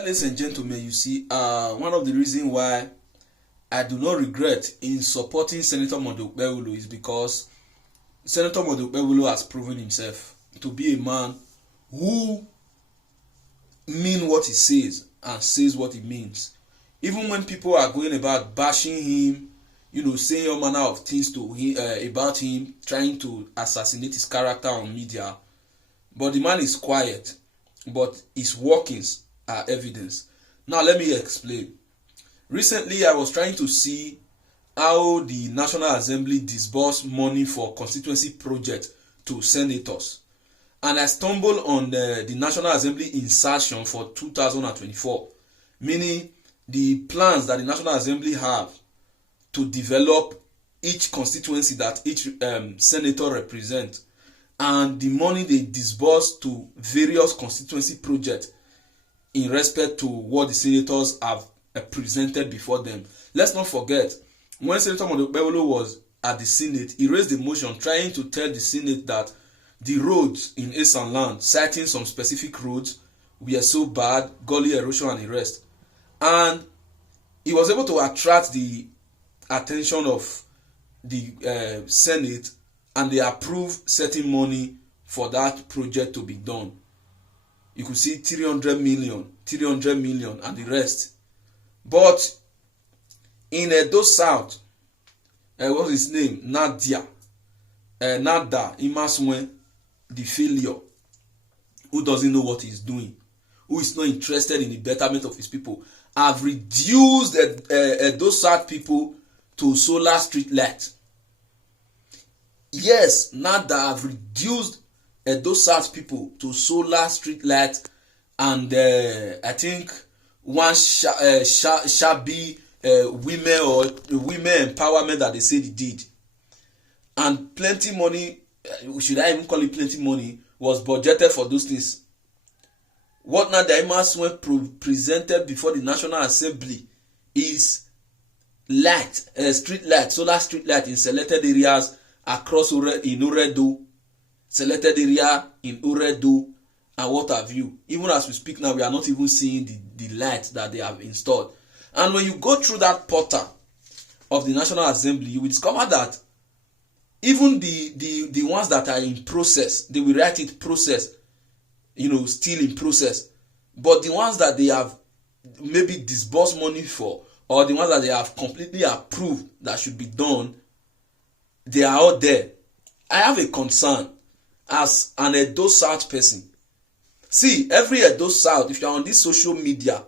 Ladies and gentlemen, you see, one of the reasons why I do not regret in supporting Senator Modu is because Senator Modu has proven himself to be a man who means what he says and says what he means. Even when people are going about bashing him, saying all manner of things to him, about him, trying to assassinate his character on media, but the man is quiet, but his workings are evidence. Now let me explain. Recently, I was trying to see how the National Assembly disbursed money for constituency projects to senators. And I stumbled on the National Assembly insertion for 2024, meaning the plans that the National Assembly have to develop each constituency that each senator represents, and the money they disburse to various constituency projects in respect to what the senators have presented before them. Let's not forget, when Senator Modu was at the Senate, he raised a motion trying to tell the Senate that the roads in Eastern Land, citing some specific roads, were so bad, gully erosion and the rest. And he was able to attract the attention of the Senate, and they approved certain money for that project to be done. You could see 300 million, and the rest. But in Edo South, what's his name? Nada Imasuen, the failure, who doesn't know what he's doing, who is not interested in the betterment of his people, have reduced Edo South people to solar street light. Yes, Nada have reduced Edo South people to solar street light, and I think one shabby women empowerment that they said he did, and plenty money, should I even call it plenty money, was budgeted for those things. What Nada Imasuen presented before the National Assembly is light, street light, solar street light in selected areas across in Uredu, selected area in Uredu, and what have you. Even as we speak now, we are not even seeing the light that they have installed. And when you go through that portal of the National Assembly, you will discover that even the ones that are in process, they will write it process, still in process. But the ones that they have maybe disbursed money for, or the ones that they have completely approved that should be done, they are out there. I have a concern as an Edo South person. See, every Edo South, if you're on this social media,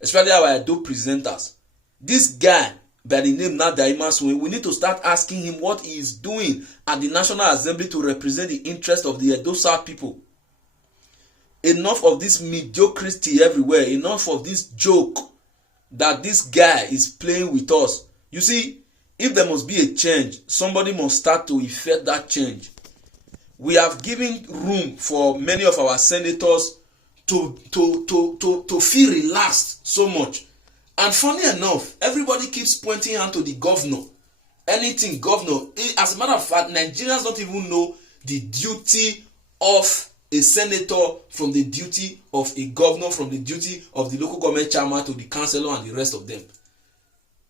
especially our Edo presenters, this guy by the name Nada Imasuen, we need to start asking him what he is doing at the National Assembly to represent the interest of the Edo South people. Enough of this mediocrity everywhere. Enough of this joke that this guy is playing with us. You see, if there must be a change, somebody must start to effect that change. We have given room for many of our senators to feel relaxed so much. And funny enough, everybody keeps pointing out to the governor. Anything governor. As a matter of fact, Nigerians don't even know the duty of a senator from the duty of a governor, from the duty of the local government chairman to the councillor and the rest of them.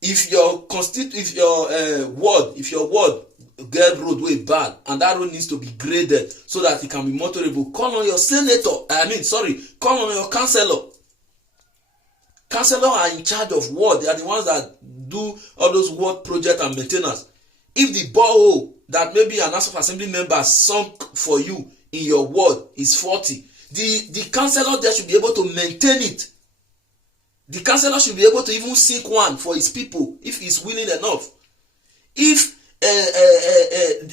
If your ward get roadway bad and that road needs to be graded so that it can be motorable, call on your call on your councillor. Councillor are in charge of ward. They are the ones that do all those ward projects and maintenance. If the borehole that maybe an House of Assembly member sunk for you in your ward is 40, the councillor there should be able to maintain it. The councillor should be able to even sink one for his people if he's willing enough. If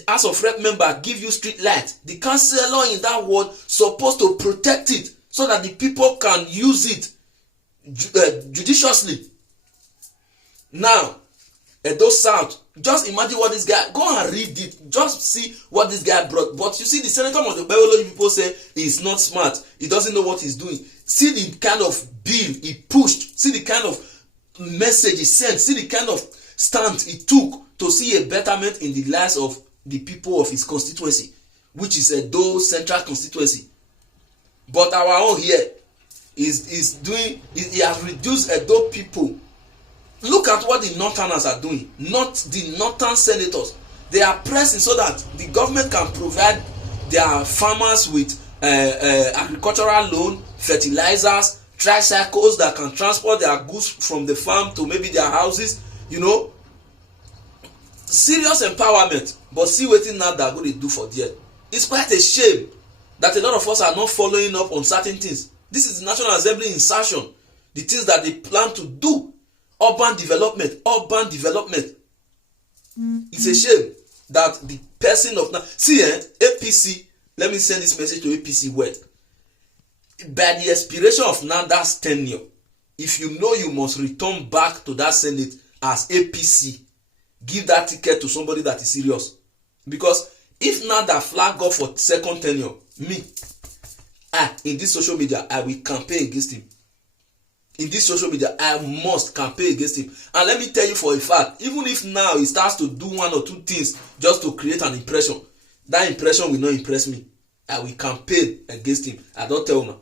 House of Rep member give you street light, the councillor in that ward supposed to protect it so that the people can use it judiciously. Now, Edo South, just imagine what this guy, go and read it, just see what this guy brought. But you see, the senator of the okpebholo people say he's not smart, he doesn't know what he's doing. See the kind of bill he pushed, see the kind of message he sent, see the kind of stand he took to see a betterment in the lives of the people of his constituency, which is Edo Central constituency. But our own here, he has reduced Edo people. Look at what the Northerners are doing. Not the Northern senators. They are pressing so that the government can provide their farmers with agricultural loan, fertilizers, tricycles that can transport their goods from the farm to maybe their houses. You know, serious empowerment. But see wetin now that go dey do for there. It's quite a shame that a lot of us are not following up on certain things. This is the National Assembly insertion. The things that they plan to do. Urban development. It's a shame that the person of now, see, APC, let me send this message to APC well. By the expiration of Nada's tenure, if you know you must return back to that Senate as APC, give that ticket to somebody that is serious. Because if Nada flag up for second tenure, in this social media, I will campaign against him. In this social media, I must campaign against him. And let me tell you for a fact, even if now he starts to do one or two things just to create an impression, that impression will not impress me. I will campaign against him. I don't tell him.